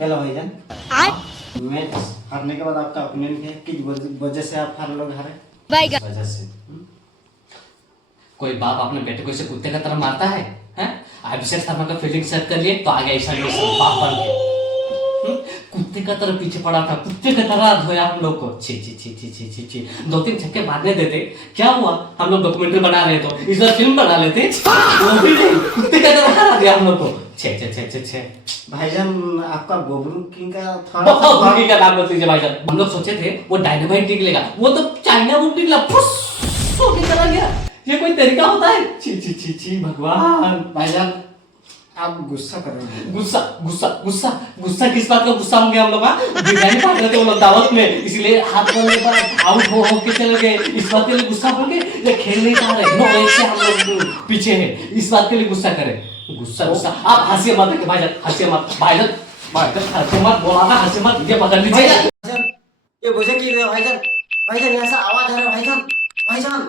Hello भाईजान। Match हारने के बाद आपका ओपिनियन क्या है? किस वजह से आप हार लोग हारे? इस वजह से कोई बाप अपने बेटे को इसे कुत्ते का तरह मारता है? हैं? अभिषेक शर्मा का फील्डिंग सेट कर लिए तो आ गया ईशान किशन बाप बन के। कुत्ते का तरह पीछे पड़ा था, कुत्ते का तरह धोया हम लोग को। छी छी छी छी छी छी छी 2-3 छक्के मारने देते, क्या हुआ? हम लोग डॉक्यूमेंट्री बना रहे तो इस बार फिल्म बना लेते। वो भी नहीं, कुत्ते का तरह हरा दिया हम लोग को। छे छे छे छे छे। भाईजान आपका गोबरू किंग का बहुत बुरी का नाम मत लीजिए भाईजान। हम लोग सोचे थे वो डायनामाइट निकलेगा, वो तो चाइना बुक निकला, फुस होके चला गया। ये कोई तरीका होता है? छी छी छी छी भगवान। भाईजान आप गुस्सा कर रहे हैं। गुस्सा गुस्सा गुस्सा गुस्सा किस बात का गुस्सा होंगे हम लोग? बिरयानी खा रहे थे वो लोग दावत में, इसलिए हाथ बोलने पर आउट हो के चले गए। इस बात के लिए गुस्सा होंगे? ये खेल नहीं पा रहे, 9-1 से हम लोग पीछे हैं, इस बात के लिए गुस्सा करें? गुस्सा गुस्सा आप हंसिए मत भाईजान, हंसिए मत भाईजान, भाईजान हंसिए मत, बोला ना हंसिए मत, ये पकड़ लीजिए। ये मुझे की भाईजान, भाईजान ऐसा आवाज आ रहा है भाईजान, भाईजान